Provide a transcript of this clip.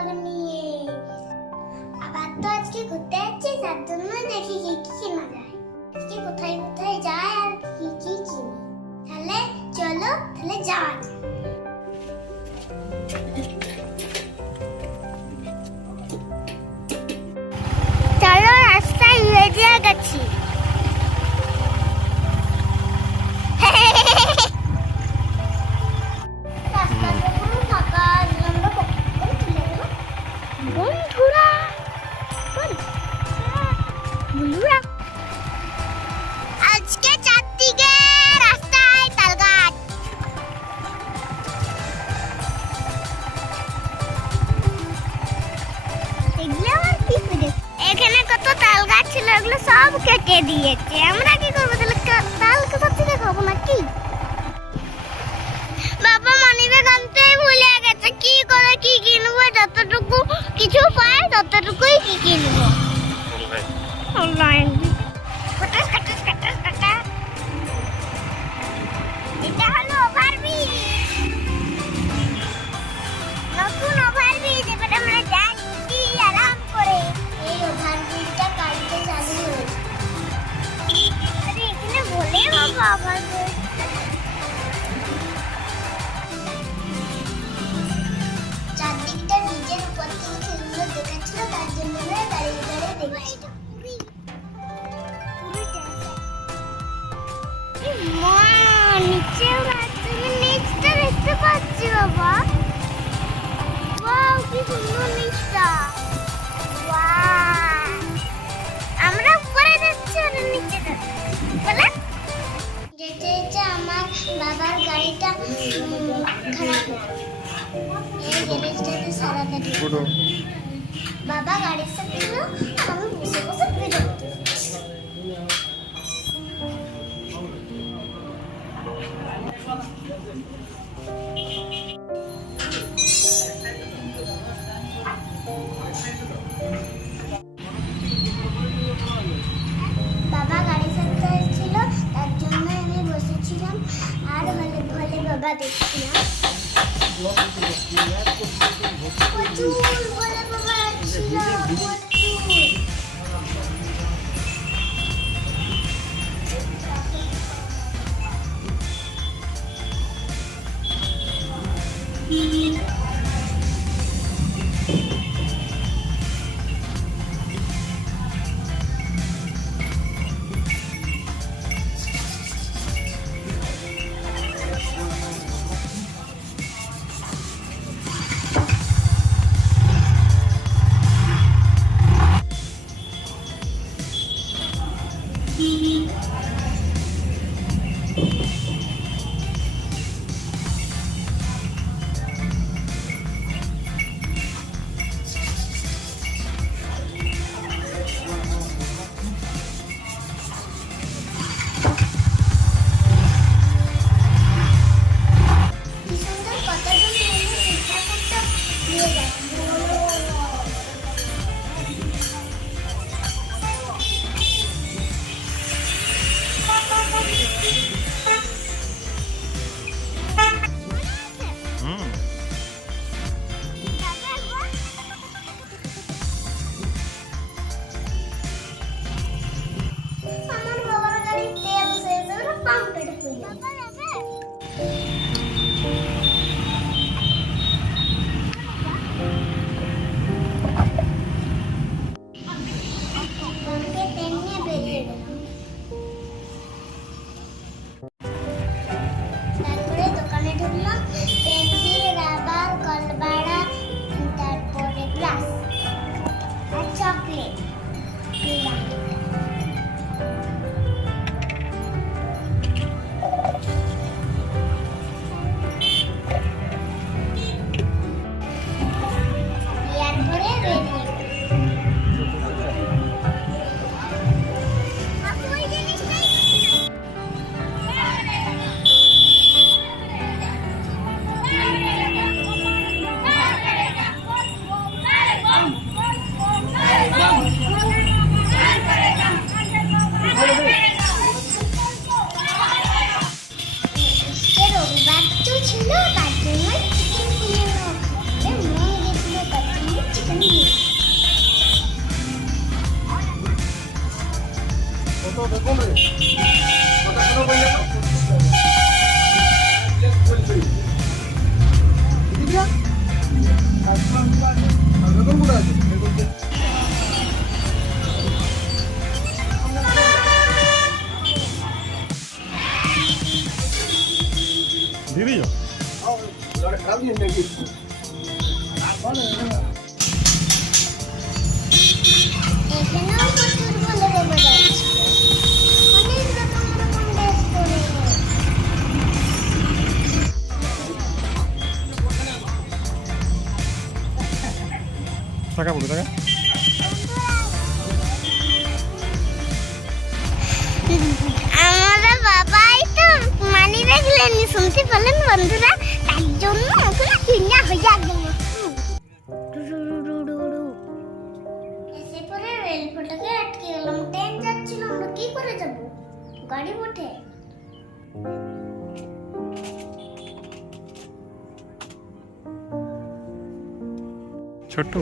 বাগান নিয়ে। আবার তো আজকে ঘুরতে যাচ্ছি, তার জন্য দেখি কি কি কেনা যায়, আজকে কোথায় কোথায় যায় আর কি কি কিনি। তাহলে চলো, তাহলে যাওয়া যাক। চলো, রাস্তায় বেরিয়ে গেছি। আজকে চারদিকে রাস্তায় তাল গাছ। এখানে কত তাল গাছ ছিল, এগুলো সব কেটে দিয়েছে। আমরা কি করবো তাহলে? তাল কোথা থেকে খাবো নাকি? বাবা মানিব্যাগ আনতে ভুলে গেছে। কি করে কি কিনবো? যতটুকু কিছু পাই ততটুকুই কি কিনবো। অনলাইন এটা হলো ওভারব্রিজ, নতুন ওভারব্রিজ। এবার আমরা যাচ্ছি আরাম করে। এই ওভারব্রিজটা কালকে চালু হয়েছে। আরে এখানে বলে বাবা ওভারব্রিজ। চারদিকটা নিজের উপর থেকে সেগুলো দেখাচ্ছিল, তার জন্য দাঁড়িয়ে দাঁড়িয়ে দেখছি। নিচটা দেখতে পাচ্ছি বাবা। ওয়াও, কি সুন্দর নিচটা। ওয়াও, আমরা উপরে যাচ্ছি আর নিচে যাচ্ছি। বলে যেতে যেতে আমার বাবার গাড়িটা খারাপ হলো। এই গ্যারেজটাতে সারাতারি বাবা গাড়ির সাথে ছিল, আমি বসে বসে ভিডিও করছি। বাবা গাড়ির সাথে ছিল, তার জন্য আমি বসেছিলাম আর হলে ভলে বাবা দেখছিলাম। প্রচুর ভোলে বাবা ছিল, প্রচুর। এখানেও প্রচুর ভালো রোবট আছে, অনেক রকম রকম ড্রেস পরে। টাকা বলো টাকা। আমরা বাবাই তো মানি রাখলেন, শুনতে পেলেন বন্ধুরা, তার জন্য ওগুলো কিনা হয়ে গেল। এসে পরে রেল ফটকে আটকে গেলাম, ট্রেন যাচ্ছিল, আমরা কি করে যাব? গাড়ি উঠে ছোট্ট